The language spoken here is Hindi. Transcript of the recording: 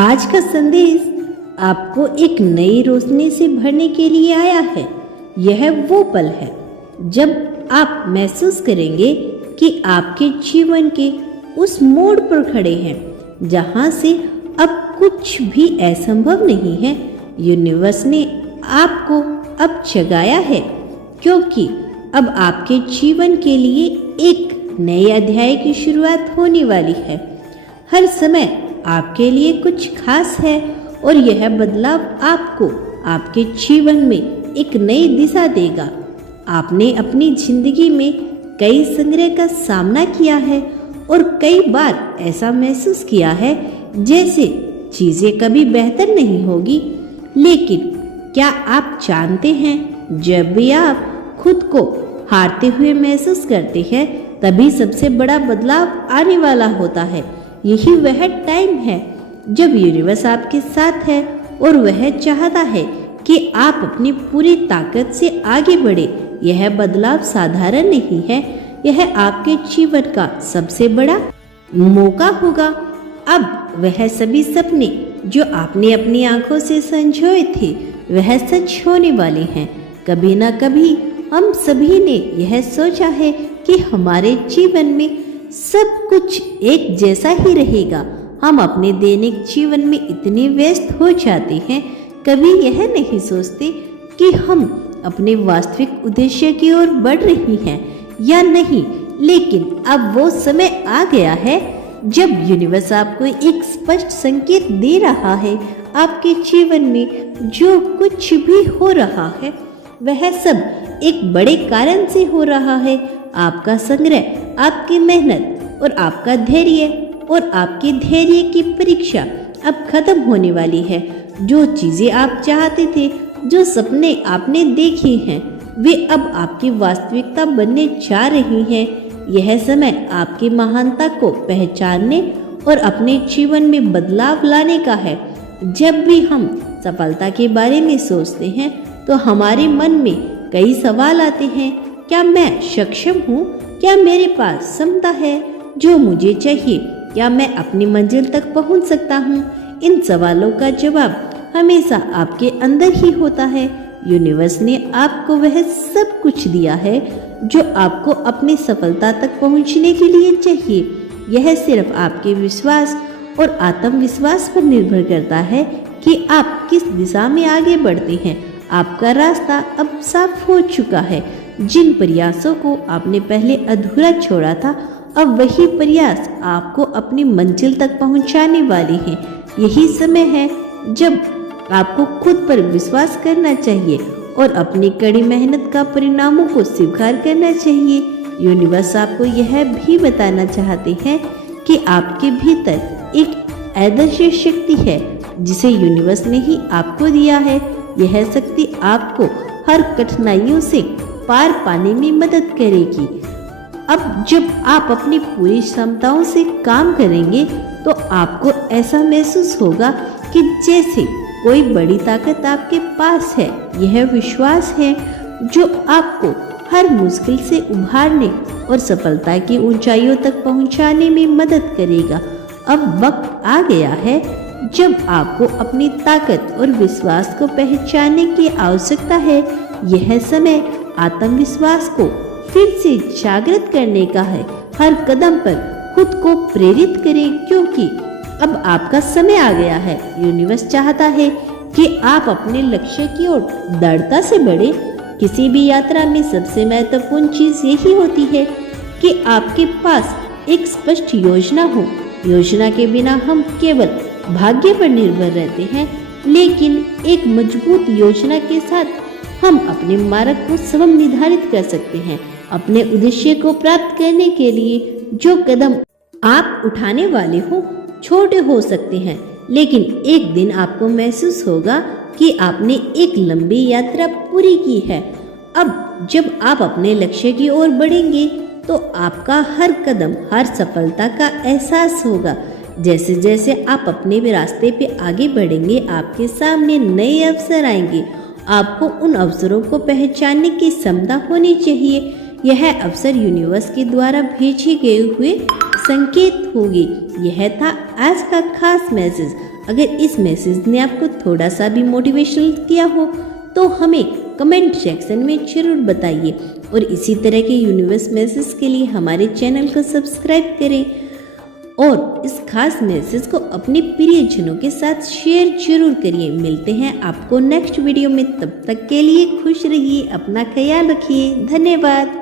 आज का संदेश आपको एक नई रोशनी से भरने के लिए आया है। यह वो पल है जब आप महसूस करेंगे कि आपके जीवन के उस मोड़ पर खड़े हैं जहां से अब कुछ भी असंभव नहीं है। यूनिवर्स ने आपको अब जगाया है, क्योंकि अब आपके जीवन के लिए एक नए अध्याय की शुरुआत होने वाली है। हर समय आपके लिए कुछ खास है और यह बदलाव आपको आपके जीवन में एक नई दिशा देगा। आपने अपनी जिंदगी में कई संग्रह का सामना किया है और कई बार ऐसा महसूस किया है जैसे चीजें कभी बेहतर नहीं होगी। लेकिन क्या आप जानते हैं, जब भी आप खुद को हारते हुए महसूस करते हैं, तभी सबसे बड़ा बदलाव आने वाला होता है। यही वह टाइम है जब यूनिवर्स आपके साथ है और वह चाहता है कि आप अपनी पूरी ताकत से आगे बढ़े। यह बदलाव साधारण नहीं है, यह आपके जीवन का सबसे बड़ा मौका होगा। अब वह सभी सपने जो आपने अपनी आंखों से संजोए थे, वह सच होने वाले हैं। कभी ना कभी हम सभी ने यह सोचा है कि हमारे जीवन में सब कुछ एक जैसा ही रहेगा। हम अपने दैनिक जीवन में इतने व्यस्त हो जाते हैं, कभी यह नहीं सोचते कि हम अपने वास्तविक उद्देश्य की ओर बढ़ रही हैं या नहीं। लेकिन अब वो समय आ गया है जब यूनिवर्स आपको एक स्पष्ट संकेत दे रहा है। आपके जीवन में जो कुछ भी हो रहा है, वह सब एक बड़े कारण से हो रहा है। आपका संग्रह, आपकी मेहनत और आपका धैर्य और आपके धैर्य की परीक्षा अब खत्म होने वाली है। जो चीजें आप चाहते थे, जो सपने आपने देखे हैं, वे अब आपकी वास्तविकता बनने जा रही हैं। यह समय आपकी महानता को पहचानने और अपने जीवन में बदलाव लाने का है। जब भी हम सफलता के बारे में सोचते हैं तो हमारे मन में कई सवाल आते हैं। क्या मैं सक्षम हूँ? क्या मेरे पास क्षमता है जो मुझे चाहिए? क्या मैं अपनी मंजिल तक पहुँच सकता हूँ? इन सवालों का जवाब हमेशा आपके अंदर ही होता है। यूनिवर्स ने आपको वह सब कुछ दिया है जो आपको अपनी सफलता तक पहुँचने के लिए चाहिए। यह सिर्फ आपके विश्वास और आत्मविश्वास पर निर्भर करता है कि आप किस दिशा में आगे बढ़ते हैं। आपका रास्ता अब साफ हो चुका है। जिन प्रयासों को आपने पहले अधूरा छोड़ा था, अब वही प्रयास आपको अपनी मंजिल तक पहुंचाने वाले हैं। यही समय है जब आपको खुद पर विश्वास करना चाहिए और अपनी कड़ी मेहनत का परिणामों को स्वीकार करना चाहिए। यूनिवर्स आपको यह भी बताना चाहते हैं कि आपके भीतर एक अदृश्य शक्ति है जिसे यूनिवर्स ने ही आपको दिया है। यह शक्ति आपको हर कठिनाइयों से पार पाने में मदद करेगी। अब जब आप अपनी पूरी क्षमताओं से काम करेंगे तो आपको ऐसा महसूस होगा कि जैसे कोई बड़ी ताकत आपके पास है। यह विश्वास है जो आपको हर मुश्किल से उभारने और सफलता की ऊंचाइयों तक पहुंचाने में मदद करेगा। अब वक्त आ गया है जब आपको अपनी ताकत और विश्वास को पहचानने की आवश्यकता है। यह समय आत्मविश्वास को फिर से जागृत करने का है। हर कदम पर खुद को प्रेरित करें, क्योंकि अब आपका समय आ गया है। यूनिवर्स चाहता है कि आप अपने लक्ष्य की ओर दृढ़ता से बढ़े। किसी भी यात्रा में सबसे महत्वपूर्ण चीज यही होती है कि आपके पास एक स्पष्ट योजना हो। योजना के बिना हम केवल भाग्य पर निर्भर रहते हैं, लेकिन एक मजबूत योजना के साथ हम अपने मार्ग को स्वयं निर्धारित कर सकते हैं। अपने उद्देश्य को प्राप्त करने के लिए जो कदम आप उठाने वाले हो छोटे हो सकते हैं, लेकिन एक दिन आपको महसूस होगा कि आपने एक लंबी यात्रा पूरी की है। अब जब आप अपने लक्ष्य की ओर बढ़ेंगे तो आपका हर कदम हर सफलता का एहसास होगा। जैसे जैसे आप अपने रास्ते पे आगे बढ़ेंगे, आपके सामने नए अवसर आएंगे। आपको उन अवसरों को पहचानने की क्षमता होनी चाहिए। यह अवसर यूनिवर्स के द्वारा भेजे गए हुए संकेत होंगे। यह था आज का खास मैसेज। अगर इस मैसेज ने आपको थोड़ा सा भी मोटिवेशनल किया हो तो हमें कमेंट सेक्शन में जरूर बताइए और इसी तरह के यूनिवर्स मैसेज के लिए हमारे चैनल को सब्सक्राइब करें और इस खास मैसेज को अपने प्रियजनों के साथ शेयर जरूर करिए। मिलते हैं आपको नेक्स्ट वीडियो में, तब तक के लिए खुश रहिए, अपना ख्याल रखिए। धन्यवाद।